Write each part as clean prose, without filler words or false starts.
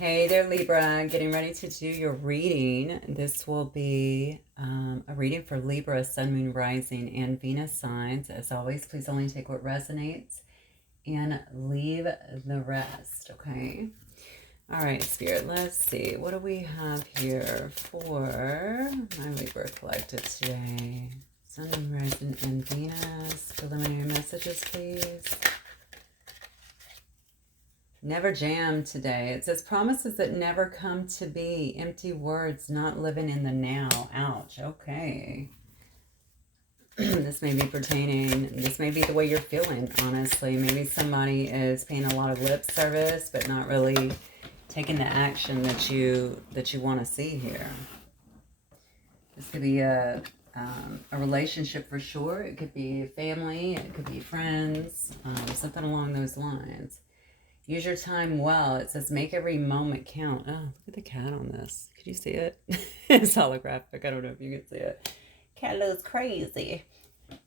Hey there, Libra. Getting ready to do your reading. This will be a reading for Libra, Sun, Moon, Rising, and Venus signs. As always, please only take what resonates and leave the rest, okay? All right, Spirit, let's see. What do we have here for my Libra collective today? Sun, Moon, Rising, and Venus. Preliminary messages, please. Never jam today. It says promises that never come to be. Empty words, not living in the now. Ouch. Okay. This may be this may be the way you're feeling, honestly. Maybe somebody is paying a lot of lip service, but not really taking the action that you want to see here. This could be a relationship for sure. It could be family. It could be friends. Something along those lines. Use your time well. It says make every moment count. Oh, look at the cat on this. Could you see it? It's holographic. I don't know if you can see it. Cat looks crazy.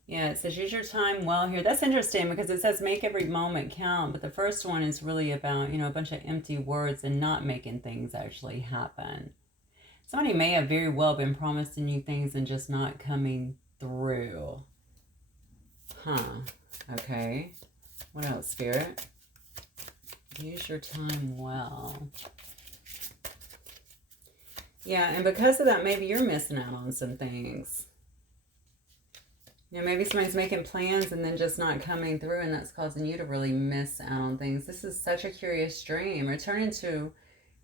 Yeah, it says use your time well here. That's interesting because it says make every moment count. But the first one is really about, a bunch of empty words and not making things actually happen. Somebody may have very well been promising you things and just not coming through. Huh. Okay. What else, Spirit? Use your time well. Yeah, and because of that, maybe you're missing out on some things. Maybe somebody's making plans and then just not coming through, and that's causing you to really miss out on things. This is such a curious dream. Returning to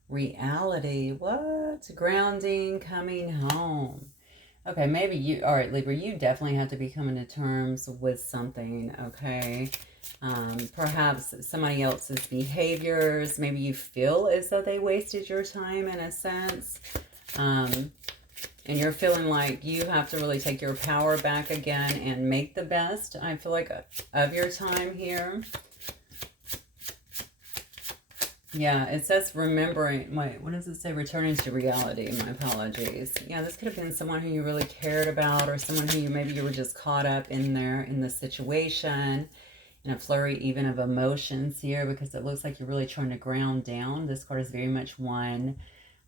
reality. What? Grounding, coming home. Okay, maybe you, all right, Libra, you definitely have to be coming to terms with something, okay? Perhaps somebody else's behaviors. Maybe you feel as though they wasted your time in a sense. And you're feeling like you have to really take your power back again and make the best, I feel like, of your time here. Yeah, it says remembering, wait, what does it say? Returning to reality. My apologies. Yeah, this could have been someone who you really cared about, or someone who maybe you were just caught up in there in the situation, in a flurry even of emotions here, because it looks like you're really trying to ground down. This card is very much one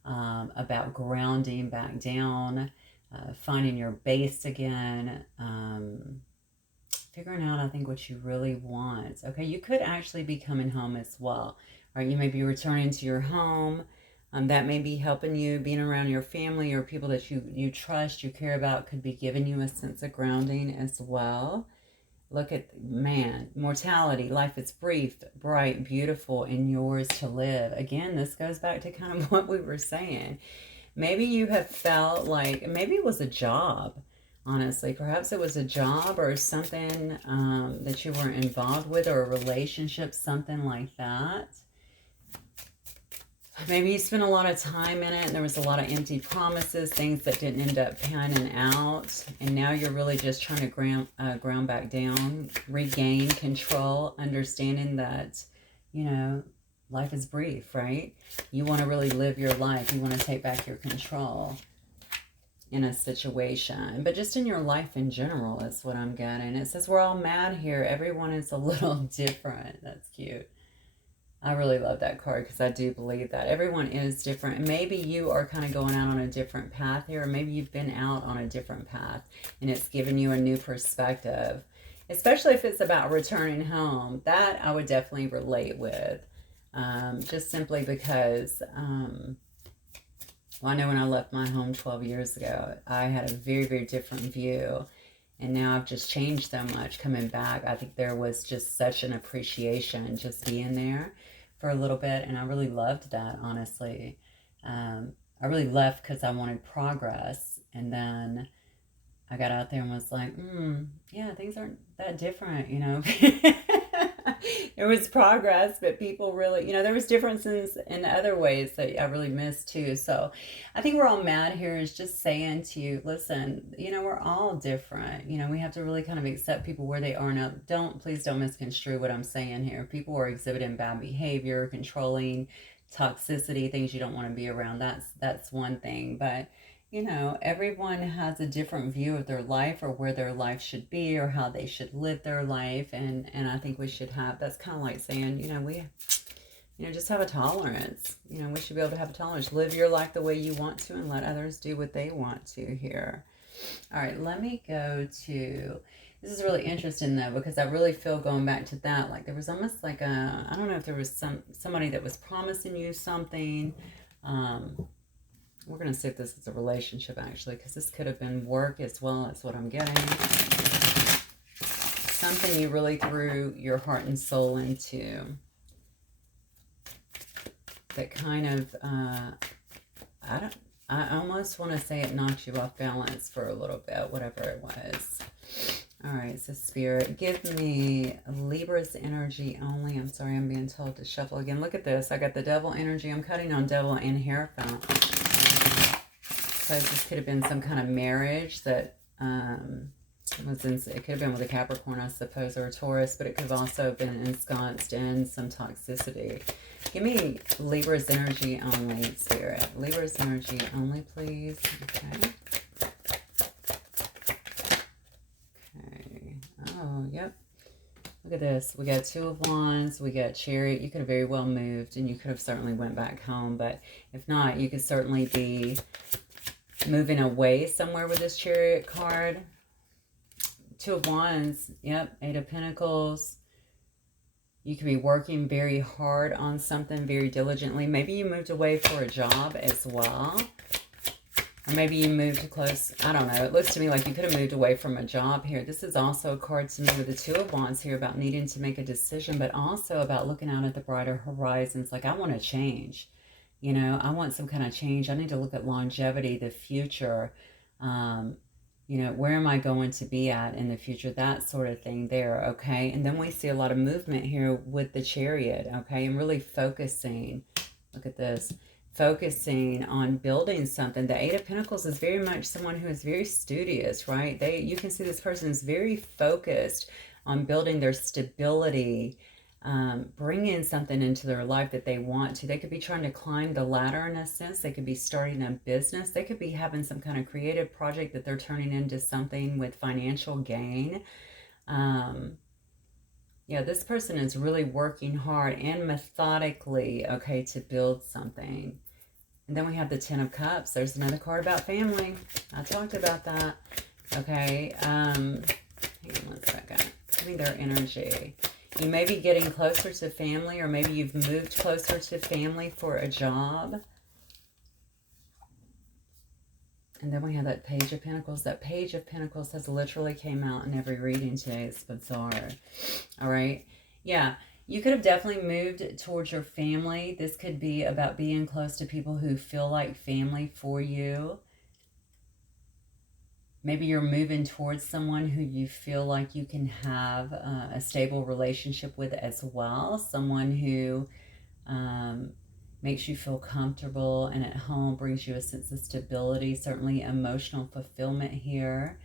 about grounding back down, finding your base again, figuring out, I think, what you really want. Okay, you could actually be coming home as well. Or you may be returning to your home. That may be helping you, being around your family or people that you trust, you care about, could be giving you a sense of grounding as well. Look at, man, mortality. Life is brief, bright, beautiful, and yours to live. Again, this goes back to kind of what we were saying. Maybe you have felt like, maybe it was a job. Honestly, perhaps it was a job or something that you weren't involved with, or a relationship, something like that. Maybe you spent a lot of time in it and there was a lot of empty promises, things that didn't end up panning out. And now you're really just trying to ground back down, regain control, understanding that, life is brief, right? You want to really live your life. You want to take back your control in a situation, but just in your life in general is what I'm getting. It says we're all mad here. Everyone is a little different. That's cute. I really love that card because I do believe that everyone is different. And maybe you are kind of going out on a different path here, or maybe you've been out on a different path and it's given you a new perspective, especially if it's about returning home. That I would definitely relate with, just simply because well, I know when I left my home 12 years ago, I had a very, very different view. And now I've just changed so much coming back. I think there was just such an appreciation just being there for a little bit. And I really loved that, honestly. I really left because I wanted progress. And then I got out there and was like, yeah, things aren't that different, There was progress, but people really, there was differences in other ways that I really missed too. So I think we're all mad here is just saying to you, listen, we're all different. We have to really kind of accept people where they are now. Please don't misconstrue what I'm saying here. People are exhibiting bad behavior, controlling, toxicity, things you don't want to be around. That's one thing. But everyone has a different view of their life, or where their life should be, or how they should live their life. And I think we should have, that's kind of like saying, You know, just have a tolerance. You know, we should be able to have a tolerance. Live your life the way you want to and let others do what they want to here. All right, let me go to... This is really interesting, though, because I really feel going back to that, like there was almost like a... I don't know if there was somebody that was promising you something. We're going to see if this is a relationship, actually, because this could have been work as well as what I'm getting. Something you really threw your heart and soul into that kind of, I almost want to say it knocked you off balance for a little bit, whatever it was. All right, so Spirit, give me Libra's energy only. I'm sorry, I'm being told to shuffle again. Look at this. I got the Devil energy. I'm cutting on Devil and Hierophant. So this could have been some kind of marriage that it could have been with a Capricorn, I suppose, or a Taurus, but it could have also been ensconced in some toxicity. Give me Libra's energy only, Spirit. Libra's energy only, please. Okay. Okay. Oh, yep. Look at this. We got Two of Wands. We got Chariot. You could have very well moved, and you could have certainly went back home, but if not, you could certainly be moving away somewhere with this Chariot card. Two of Wands, yep, Eight of Pentacles. You could be working very hard on something, very diligently. Maybe you moved away for a job as well. Or maybe you moved close. I don't know. It looks to me like you could have moved away from a job here. This is also a card to me with the Two of Wands here about needing to make a decision, but also about looking out at the brighter horizons. Like, I want to change. You know, I want some kind of change. I need to look at longevity, the future. You know, where am I going to be at in the future? That sort of thing there, okay? And then we see a lot of movement here with the Chariot, okay? And really focusing, look at this, focusing on building something. The Eight of Pentacles is very much someone who is very studious, right? You can see this person is very focused on building their stability, bringing something into their life that they want to. They could be trying to climb the ladder in a sense. They could be starting a business. They could be having some kind of creative project that they're turning into something with financial gain. Yeah, this person is really working hard and methodically, okay, to build something. And then we have the Ten of Cups. There's another card about family. I talked about that. Okay, hang on one second. Give me their energy. You may be getting closer to family, or maybe you've moved closer to family for a job. And then we have that Page of Pentacles. That Page of Pentacles has literally came out in every reading today. It's bizarre. All right. Yeah. You could have definitely moved towards your family. This could be about being close to people who feel like family for you. Maybe you're moving towards someone who you feel like you can have a stable relationship with as well. Someone who makes you feel comfortable and at home, brings you a sense of stability, certainly emotional fulfillment here.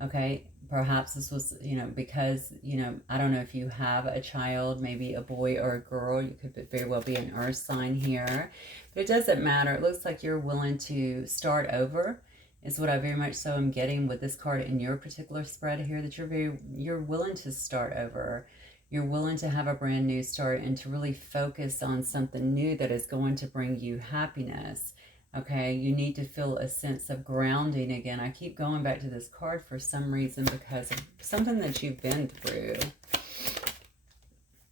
Okay, perhaps this was, you know, because, you know, I don't know if you have a child, maybe a boy or a girl. You could very well be an earth sign here, but it doesn't matter. It looks like you're willing to start over, is what I very much so am getting with this card in your particular spread here, that you're willing to start over. You're willing to have a brand new start and to really focus on something new that is going to bring you happiness. Okay, you need to feel a sense of grounding again. I keep going back to this card for some reason because of something that you've been through,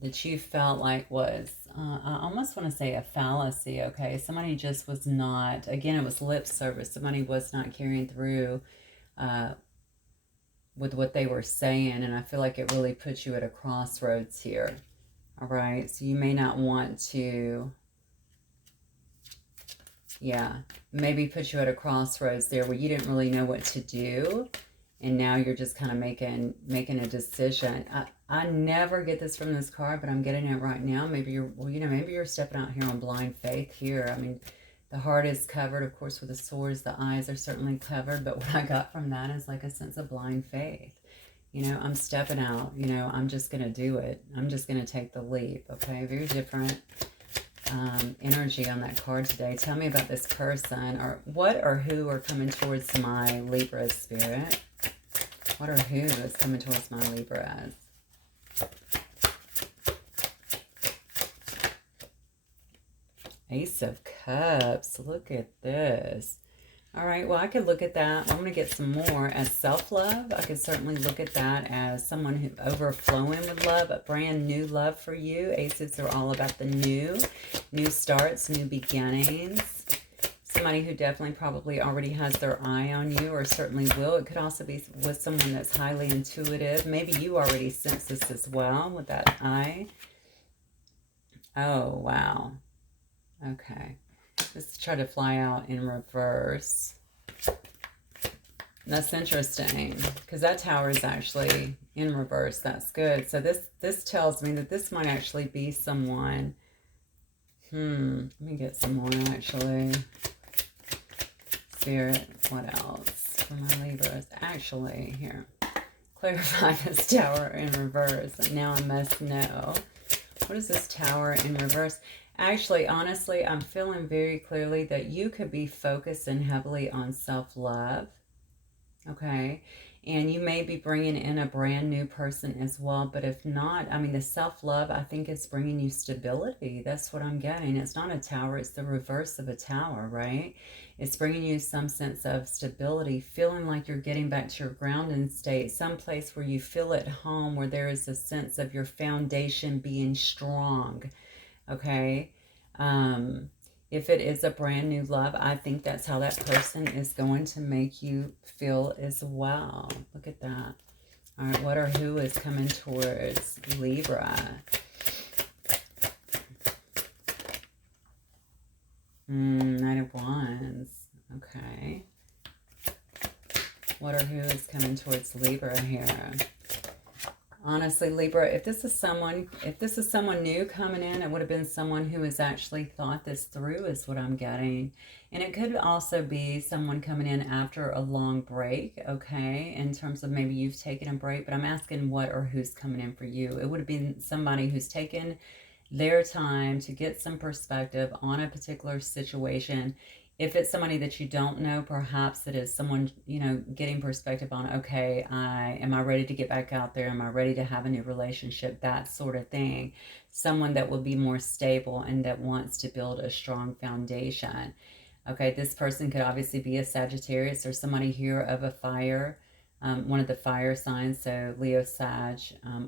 that you felt like was, I almost want to say a fallacy, okay? Somebody just was not, again, it was lip service. Somebody was not carrying through with what they were saying, and I feel like it really puts you at a crossroads here, all right? So you may not want to, yeah, maybe put you at a crossroads there where you didn't really know what to do, and now you're just kind of making a decision. I never get this from this card, but I'm getting it right now. Maybe you're, well, you know, maybe you're stepping out here on blind faith here. I mean, the heart is covered, of course, with the swords. The eyes are certainly covered, but what I got from that is like a sense of blind faith. You know, I'm stepping out. You know, I'm just going to do it. I'm just going to take the leap, okay? Very different energy on that card today. Tell me about this person, or what or who are coming towards my Libra spirit. What or who is coming towards my Libras? Ace of Cups. Look at this. All right, well, I could look at that. I'm going to get some more as self-love. I could certainly look at that as someone who overflowing with love, a brand new love for you. Aces are all about the new starts, new beginnings. Somebody who definitely probably already has their eye on you, or certainly will. It could also be with someone that's highly intuitive. Maybe you already sense this as well with that eye. Oh, wow. Okay. Let's try to fly out in reverse. That's interesting, because that tower is actually in reverse. That's good. So this tells me that this might actually be someone. Let me get some more, actually. Spirit, what else for my Libras? Actually, here. Clarify this tower in reverse. And now I must know. What is this tower in reverse? Actually, honestly, I'm feeling very clearly that you could be focusing heavily on self-love, okay? And you may be bringing in a brand new person as well, but if not, I mean, the self-love, I think it's bringing you stability. That's what I'm getting. It's not a tower. It's the reverse of a tower, right? It's bringing you some sense of stability, feeling like you're getting back to your grounding state, someplace where you feel at home, where there is a sense of your foundation being strong, okay? If it is a brand new love, I think that's how that person is going to make you feel as well. Look at that. All right, what or who is coming towards Libra? Knight of Wands. Okay. What or who is coming towards Libra here? Honestly, Libra, if this is someone new coming in, it would have been someone who has actually thought this through, is what I'm getting. And it could also be someone coming in after a long break, okay, in terms of maybe you've taken a break, but I'm asking what or who's coming in for you. It would have been somebody who's taken their time to get some perspective on a particular situation. If it's somebody that you don't know, perhaps it is someone, you know, getting perspective on, okay, am I ready to get back out there? Am I ready to have a new relationship? That sort of thing. Someone that will be more stable and that wants to build a strong foundation. Okay, this person could obviously be a Sagittarius or somebody here of a fire, one of the fire signs, so Leo, Sag,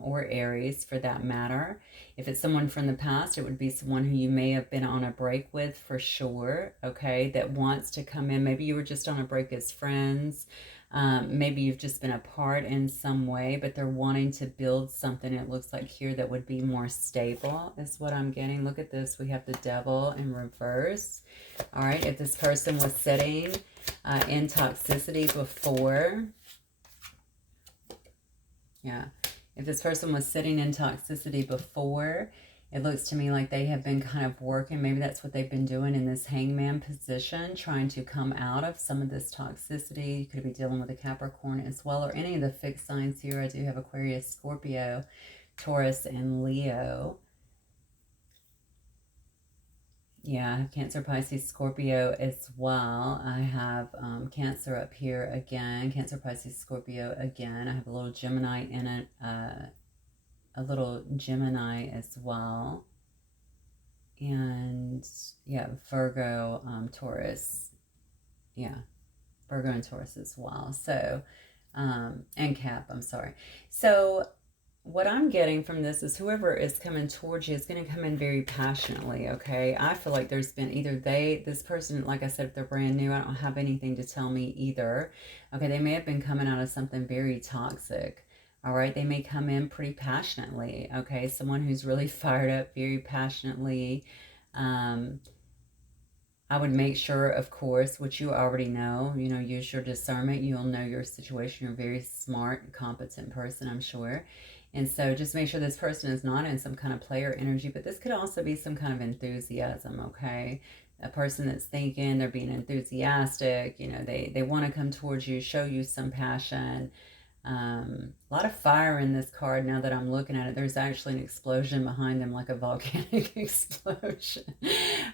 or Aries for that matter. If it's someone from the past, it would be someone who you may have been on a break with for sure, okay, that wants to come in. Maybe you were just on a break as friends. Maybe you've just been apart in some way, but they're wanting to build something, it looks like here, that would be more stable, is what I'm getting. Look at this. We have the Devil in reverse. All right, if this person was sitting in toxicity before, yeah, if this person was sitting in toxicity before, it looks to me like they have been kind of working. Maybe that's what they've been doing in this hangman position, trying to come out of some of this toxicity. You could be dealing with a Capricorn as well, or any of the fixed signs here. I do have Aquarius, Scorpio, Taurus, and Leo. Yeah, I have Cancer, Pisces, Scorpio as well. I have Cancer up here again. Cancer, Pisces, Scorpio again. I have a little Gemini in it. A little Gemini as well. And yeah, Virgo, Taurus. Yeah, Virgo and Taurus as well. So, and Cap, I'm sorry. So what I'm getting from this is whoever is coming towards you is going to come in very passionately, okay? I feel like there's been either this person, like I said, if they're brand new, I don't have anything to tell me either. Okay, they may have been coming out of something very toxic, all right? They may come in pretty passionately, okay? Someone who's really fired up very passionately. I would make sure, of course, which you already know, you know, use your discernment. You'll know your situation. You're a very smart, competent person, I'm sure. And so just make sure this person is not in some kind of player energy, but this could also be some kind of enthusiasm, okay? A person that's thinking, they're being enthusiastic, you know, they want to come towards you, show you some passion. A lot of fire in this card now that I'm looking at it. There's actually an explosion behind them, like a volcanic explosion.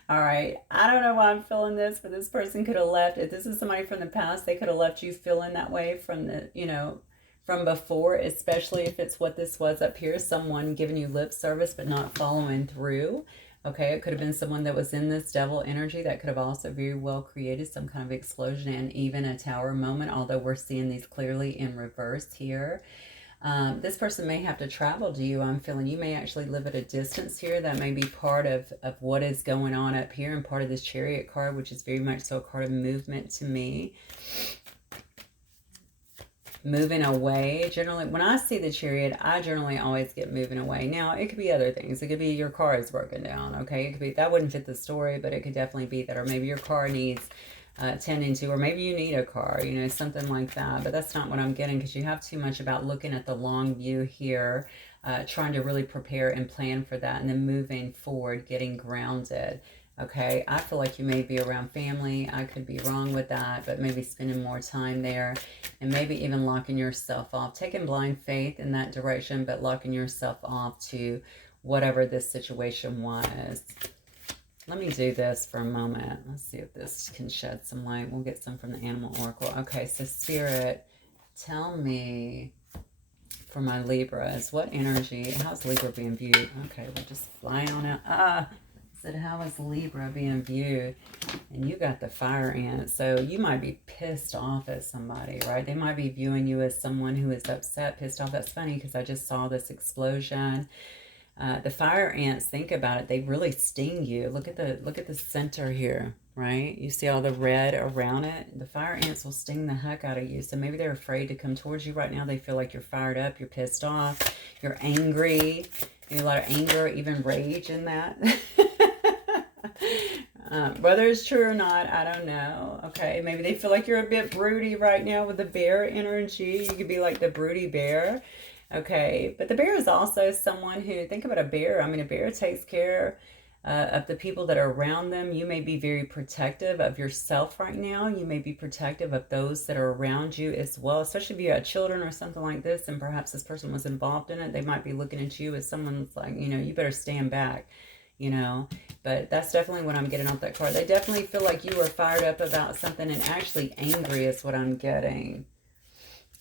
All right. I don't know why I'm feeling this, but this person could have left. If this is somebody from the past, they could have left you feeling that way from the, you know, from before, especially if it's what this was up here, someone giving you lip service but not following through. Okay, it could have been someone that was in this devil energy that could have also very well created some kind of explosion and even a tower moment, although we're seeing these clearly in reverse here. This person may have to travel to you. I'm feeling you may actually live at a distance here. That may be part of what is going on up here and part of this Chariot card, which is very much so a card of movement to me. Moving away. Generally, when I see the Chariot, I generally always get moving away. Now, it could be other things. It could be your car is broken down, okay? It could be, that wouldn't fit the story, but it could definitely be that. Or maybe your car needs tending to, or maybe you need a car, you know, something like that. But that's not what I'm getting, because you have too much about looking at the long view here, trying to really prepare and plan for that, and then moving forward, getting grounded. Okay, I feel like you may be around family. I could be wrong with that, but maybe spending more time there, and maybe even locking yourself off, taking blind faith in that direction, but locking yourself off to whatever this situation was. Let me do this for a moment. Let's see if this can shed some light. We'll get some from the Animal Oracle. Okay, so Spirit, tell me for my Libras, what energy, how's Libra being viewed? Okay, we'll just fly on out. Said, how is Libra being viewed? And you got the fire ant. So you might be pissed off at somebody, right? They might be viewing you as someone who is upset, pissed off. That's funny because I just saw this explosion. The fire ants, think about it, they really sting you. Look at the center here, right? You see all the red around it? The fire ants will sting the heck out of you. So maybe they're afraid to come towards you right now. They feel like you're fired up, you're pissed off, you're angry. Maybe a lot of anger, even rage in that. Whether it's true or not, I don't know. Okay, maybe they feel like you're a bit broody right now with the bear energy. You could be like the broody bear. Okay, but the bear is also someone who, think about a bear. I mean, a bear takes care of the people that are around them. You may be very protective of yourself right now. You may be protective of those that are around you as well, especially if you had children or something like this, and perhaps this person was involved in it. They might be looking at you as someone's like, you know, you better stand back, you know. But that's definitely what I'm getting off that card. They definitely feel like you are fired up about something and actually angry is what I'm getting.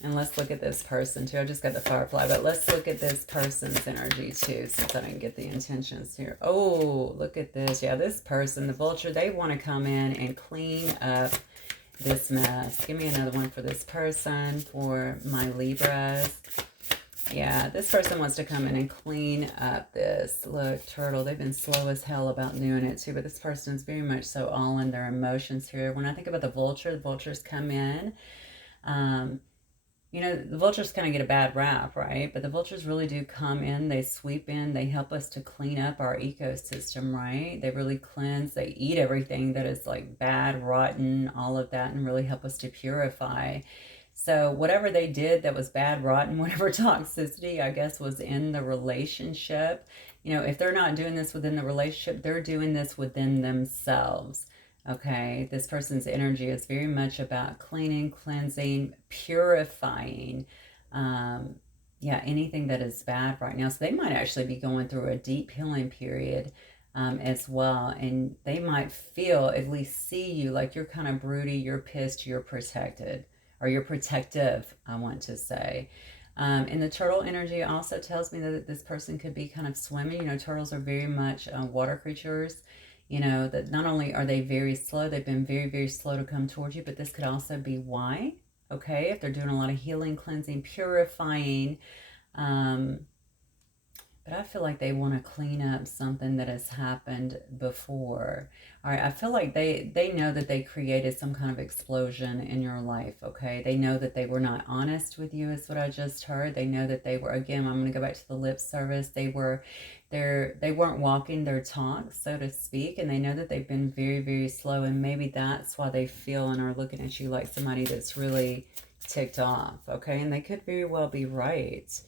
And let's look at this person too. I just got the firefly, but let's look at this person's energy too, since I didn't get the intentions here. Oh, look at this. Yeah, this person, the vulture, they want to come in and clean up this mess. Give me another one for this person, for my Libras. Yeah, this person wants to come in and clean up this. Look, turtle, they've been slow as hell about doing it too, but this person is very much so all in their emotions here. When I think about the vultures come in. You know, the vultures kind of get a bad rap, right? But the vultures really do come in, they sweep in, they help us to clean up our ecosystem, right? They really cleanse, they eat everything that is like bad, rotten, all of that, and really help us to purify. So whatever they did that was bad, rotten, whatever toxicity, I guess, was in the relationship, you know, if they're not doing this within the relationship, they're doing this within themselves. Okay, this person's energy is very much about cleaning, cleansing, purifying, yeah, anything that is bad right now. So they might actually be going through a deep healing period as well. And they might feel, at least see you like you're kind of broody, you're pissed, you're protected, or you're protective, I want to say. And the turtle energy also tells me that this person could be kind of swimming. You know, turtles are very much water creatures. You know, that not only are they very slow, they've been very, very slow to come towards you, but this could also be why, okay? If they're doing a lot of healing, cleansing, purifying, but I feel like they want to clean up something that has happened before. All right, I feel like they know that they created some kind of explosion in your life, okay? They know that they were not honest with you, is what I just heard. They know that they were, again, I'm going to go back to the lip service. They weren't walking their talk, so to speak, and they know that they've been very, very slow, and maybe that's why they feel and are looking at you like somebody that's really ticked off, okay? And they could very well be right.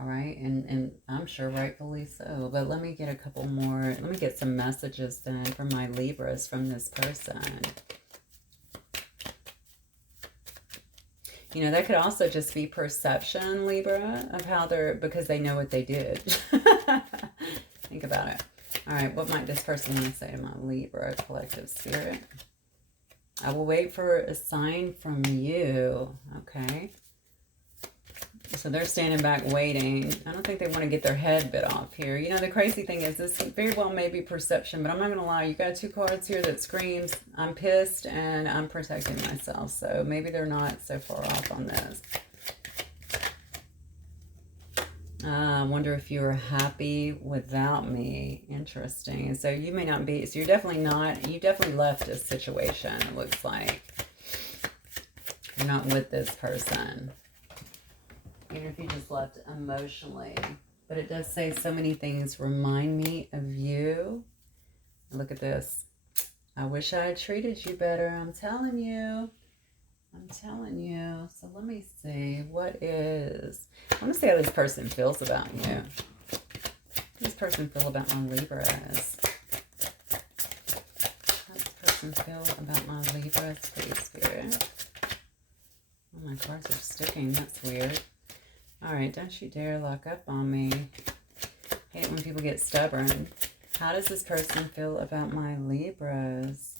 All right, and I'm sure rightfully so. But let me get a couple more. Let me get some messages then from my Libras from this person. You know, that could also just be perception, Libra, of how they're, because they know what they did. Think about it. All right, what might this person want to say to my Libra collective spirit? I will wait for a sign from you, okay? So they're standing back waiting. I don't think they want to get their head bit off here. You know, the crazy thing is this very well may be perception, but I'm not going to lie. You got two cards here that screams, I'm pissed and I'm protecting myself. So maybe they're not so far off on this. I wonder if you were happy without me. Interesting. So you may not be. So you're definitely not. You definitely left this situation, it looks like. You're not with this person. Even if you just left emotionally. But it does say so many things remind me of you. Look at this. I wish I had treated you better. I'm telling you. I'm telling you. So let me see. What is... I want to see how this person feels about you. How does this person feel about my Libras? How does this person feel about my Libras, please, Spirit? Oh, my cards are sticking. That's weird. All right. Don't you dare lock up on me. Hate when people get stubborn. How does this person feel about my Libras?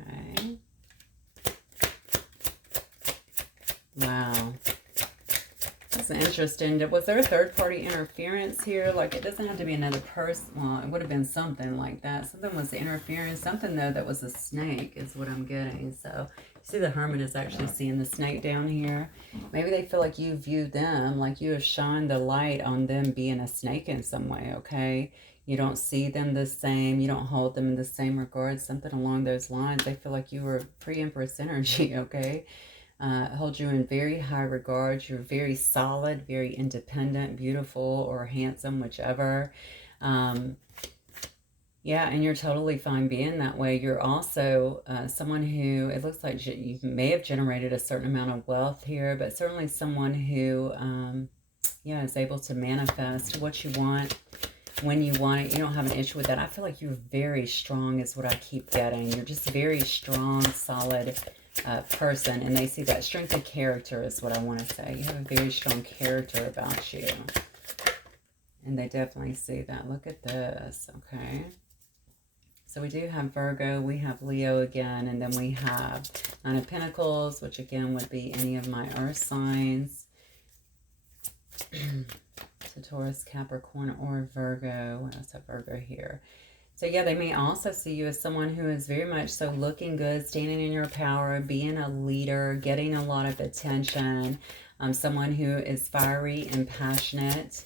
Okay. Wow. That's interesting. Was there a third-party interference here? Like, it doesn't have to be another person. Well, it would have been something like that. Something was interference. Something, though, that was a snake is what I'm getting. So, you see the Hermit is actually seeing the snake down here. Maybe they feel like you view them, like you have shined the light on them being a snake in some way, okay? You don't see them the same. You don't hold them in the same regard. Something along those lines. They feel like you were pre-Empress energy, okay? Hold you in very high regard. You're very solid, very independent, beautiful, or handsome, whichever. Yeah, and you're totally fine being that way. You're also someone who, it looks like you may have generated a certain amount of wealth here, but certainly someone who, yeah, is able to manifest what you want when you want it. You don't have an issue with that. I feel like you're very strong is what I keep getting. You're just very strong, solid person, and they see that strength of character is what I want to say. You have a very strong character about you, and they definitely see that. Look at this. Okay, so we do have Virgo, we have Leo again, and then we have Nine of Pentacles, which again would be any of my earth signs. So Taurus, Capricorn, or Virgo. What else have Virgo here? So yeah, they may also see you as someone who is very much so looking good, standing in your power, being a leader, getting a lot of attention. Someone who is fiery and passionate.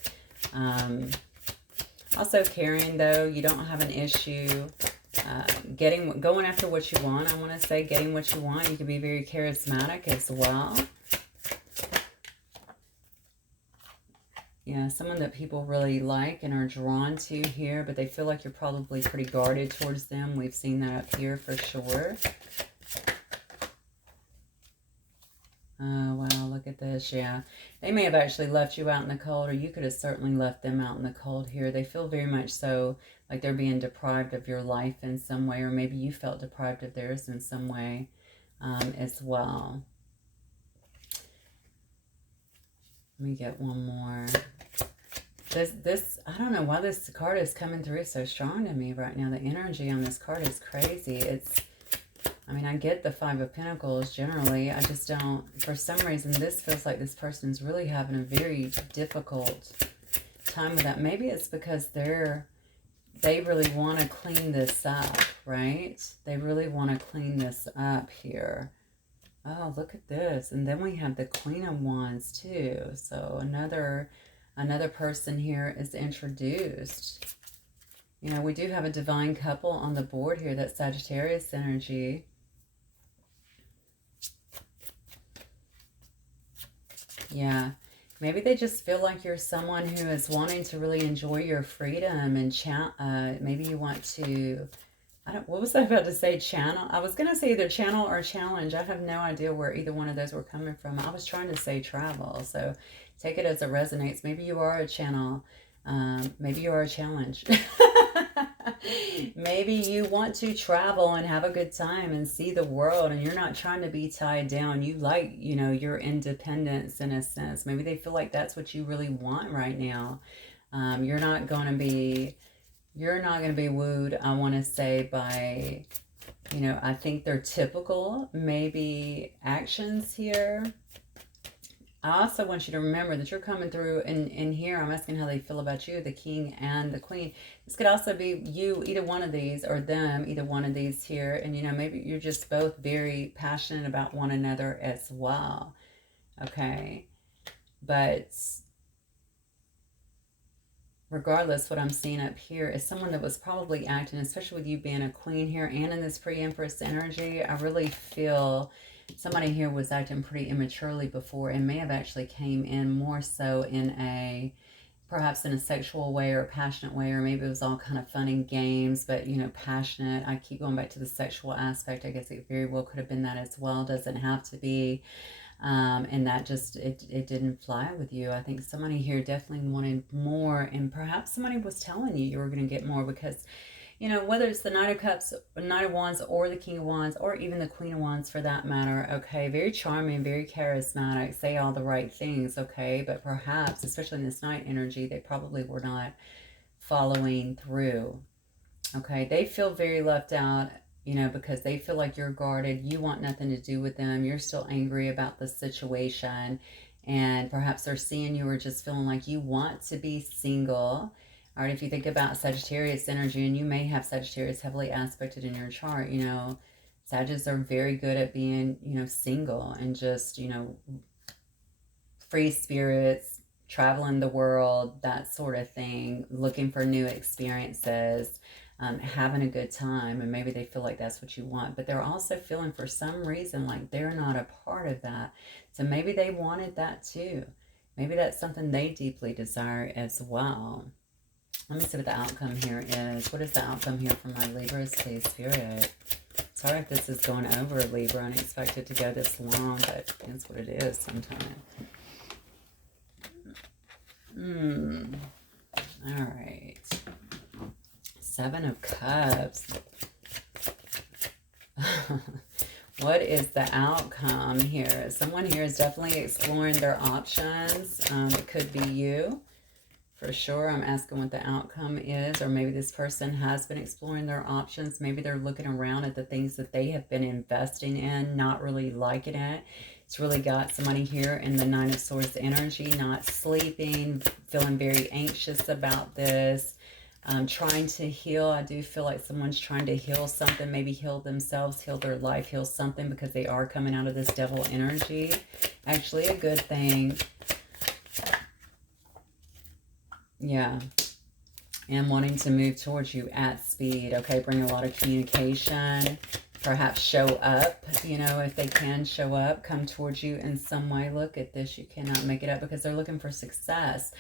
Also caring, though. You don't have an issue going after what you want. I want to say getting what you want. You can be very charismatic as well. Yeah, someone that people really like and are drawn to here, but they feel like you're probably pretty guarded towards them. We've seen that up here for sure. Oh, wow, look at this. Yeah, they may have actually left you out in the cold, or you could have certainly left them out in the cold here. They feel very much so like they're being deprived of your life in some way, or maybe you felt deprived of theirs in some way as well. Let me get one more. This I don't know why this card is coming through so strong to me right now. The energy on this card is crazy. I mean, I get the Five of Pentacles generally. I just don't, for some reason, this feels like this person's really having a very difficult time with that. Maybe it's because they really want to clean this up, right? They really want to clean this up here. Oh, look at this. And then we have the Queen of Wands too. So another person here is introduced. You know, we do have a divine couple on the board here. That's Sagittarius energy. Yeah. Maybe they just feel like you're someone who is wanting to really enjoy your freedom and maybe you want to... what was I about to say? Channel? I was going to say either channel or challenge. I have no idea where either one of those were coming from. I was trying to say travel. So take it as it resonates. Maybe you are a channel. Maybe you are a challenge. Maybe you want to travel and have a good time and see the world, and you're not trying to be tied down. You like, you know, your independence in a sense. Maybe they feel like that's what you really want right now. You're not going to be wooed, I want to say, by, you know, I think they're typical, maybe actions here. I also want you to remember that you're coming through in here. I'm asking how they feel about you, the king and the queen. This could also be you, either one of these, or them, either one of these here. And, you know, maybe you're just both very passionate about one another as well. Okay. But regardless, what I'm seeing up here is someone that was probably acting, especially with you being a queen here and in this pre-empress energy. I really feel somebody here was acting pretty immaturely before and may have actually came in more so in a, perhaps in a sexual way or a passionate way, or maybe it was all kind of fun and games, but, you know, passionate. I keep going back to the sexual aspect. I guess it very well could have been that as well. Doesn't have to be. And that just, it didn't fly with you. I think somebody here definitely wanted more, and perhaps somebody was telling you were going to get more, because, you know, whether it's the Knight of Cups, Knight of Wands, or the King of Wands, or even the Queen of Wands for that matter, okay, very charming, very charismatic, say all the right things, okay, but perhaps, especially in this Knight energy, they probably were not following through, okay. They feel very left out, you know, because they feel like you're guarded. You want nothing to do with them. You're still angry about the situation. And perhaps they're seeing you or just feeling like you want to be single. All right, if you think about Sagittarius energy, and you may have Sagittarius heavily aspected in your chart, you know, Sagittarius are very good at being, you know, single and just, you know, free spirits, traveling the world, that sort of thing, looking for new experiences, having a good time. And maybe they feel like that's what you want, but they're also feeling for some reason like they're not a part of that. So maybe they wanted that too. Maybe that's something they deeply desire as well. Let me see what the outcome here is. What is the outcome here for my Libras, please, Spirit? Sorry if this is going over, Libra. I didn't expect it to go this long, but that's what it is sometimes. All right. Seven of Cups. What is the outcome here? Someone here is definitely exploring their options. It could be you, for sure. I'm asking what the outcome is, or maybe this person has been exploring their options. Maybe they're looking around at the things that they have been investing in, not really liking it. It's really got somebody here in the Nine of Swords energy, not sleeping, feeling very anxious about this, trying to heal. I do feel like someone's trying to heal something, maybe heal themselves, heal their life, heal something, because they are coming out of this devil energy. Actually, a good thing. Yeah. And wanting to move towards you at speed. Okay, bring a lot of communication. Perhaps show up, you know, if they can show up, come towards you in some way. Look at this. You cannot make it up, because they're looking for success.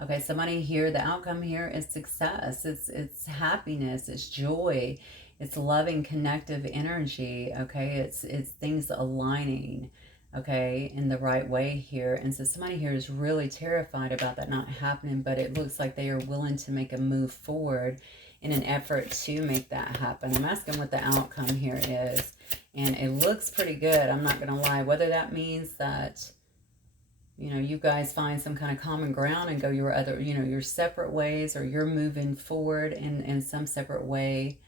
Okay, somebody here, the outcome here is success. It's happiness. It's joy. It's loving, connective energy. Okay, it's things aligning, okay, in the right way here. And so somebody here is really terrified about that not happening, but it looks like they are willing to make a move forward in an effort to make that happen. I'm asking what the outcome here is, and it looks pretty good. I'm not going to lie. Whether that means that, you know, you guys find some kind of common ground and go your other, you know, your separate ways, or you're moving forward in some separate way.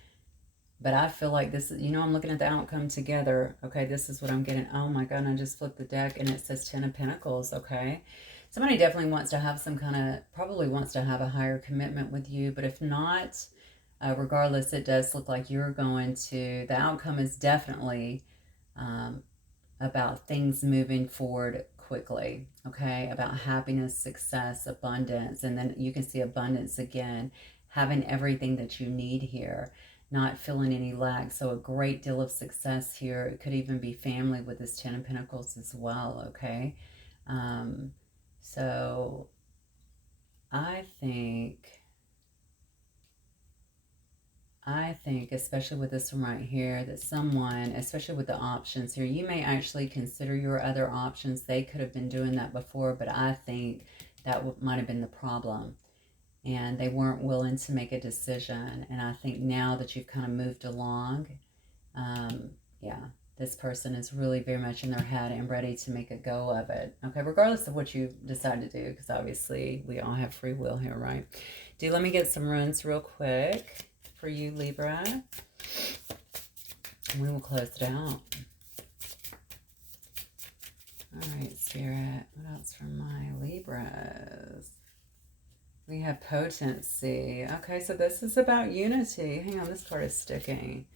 But I feel like this is, you know, I'm looking at the outcome together. Okay, this is what I'm getting. Oh my God, I just flipped the deck and it says 10 of Pentacles, okay? Somebody definitely wants to have some kind of, probably wants to have a higher commitment with you. But if not, regardless, it does look like you're going to, the outcome is definitely about things moving forward quickly, okay? About happiness, success, abundance. And then you can see abundance again, having everything that you need here, not feeling any lack. So a great deal of success here. It could even be family with this 10 of Pentacles as well, okay? So I think, especially with this one right here, that someone, especially with the options here, you may actually consider your other options. They could have been doing that before, but I think that might have been the problem. And they weren't willing to make a decision. And I think now that you've kind of moved along, yeah, this person is really very much in their head and ready to make a go of it. Okay, regardless of what you decide to do, because obviously we all have free will here, right? Let me get some runes real quick for you, Libra. And we will close it out. All right, Spirit. What else for my Libras? We have potency. Okay, so this is about unity. Hang on, this card is sticking.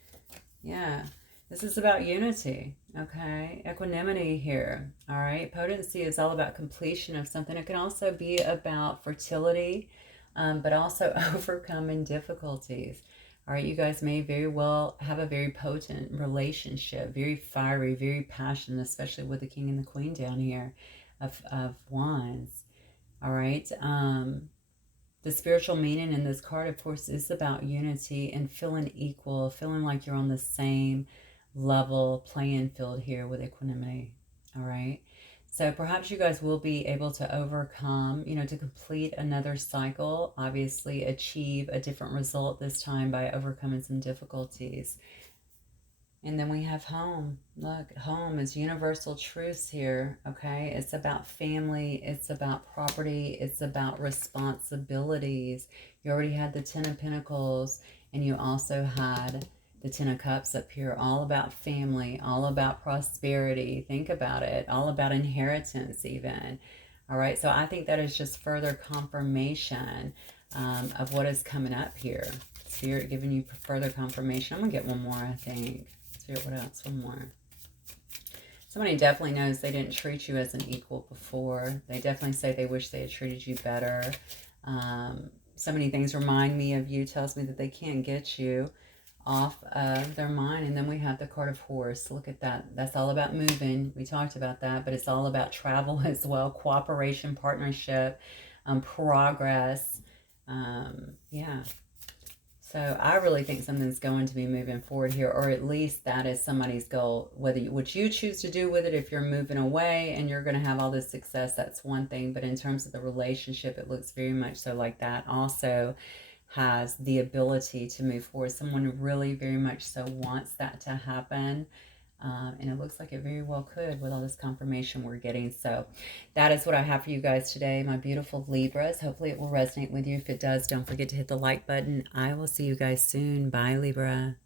Yeah, this is about unity. Okay, equanimity here. All right, potency is all about completion of something. It can also be about fertility, but also overcoming difficulties. All right, you guys may very well have a very potent relationship, very fiery, very passionate, especially with the King and the Queen down here of Wands. All right. The spiritual meaning in this card, of course, is about unity and feeling equal, feeling like you're on the same level playing field here with equanimity. All right. So perhaps you guys will be able to overcome, to complete another cycle, obviously achieve a different result this time by overcoming some difficulties. And then we have home. Look, home is universal truths here, okay? It's about family. It's about property. It's about responsibilities. You already had the Ten of Pentacles, and you also had the Ten of Cups up here. All about family, all about prosperity. Think about it. All about inheritance even. All right, so I think that is just further confirmation of what is coming up here. Spirit giving you further confirmation. I'm going to get one more, I think. Spirit, what else? One more. Somebody definitely knows they didn't treat you as an equal before. They definitely say they wish they had treated you better. So many things remind me of you. Tells me that they can't get you off of their mind. And then we have the card of Horse. Look at that. That's all about moving. We talked about that, but it's all about travel as well. Cooperation, partnership, progress. Yeah. So I really think something's going to be moving forward here, or at least that is somebody's goal. What you choose to do with it, if you're moving away and you're going to have all this success, that's one thing. But in terms of the relationship, it looks very much so like that also has the ability to move forward. Someone really very much so wants that to happen. And it looks like it very well could with all this confirmation we're getting. So that is what I have for you guys today, my beautiful Libras. Hopefully it will resonate with you. If it does, don't forget to hit the like button. I will see you guys soon. Bye, Libra.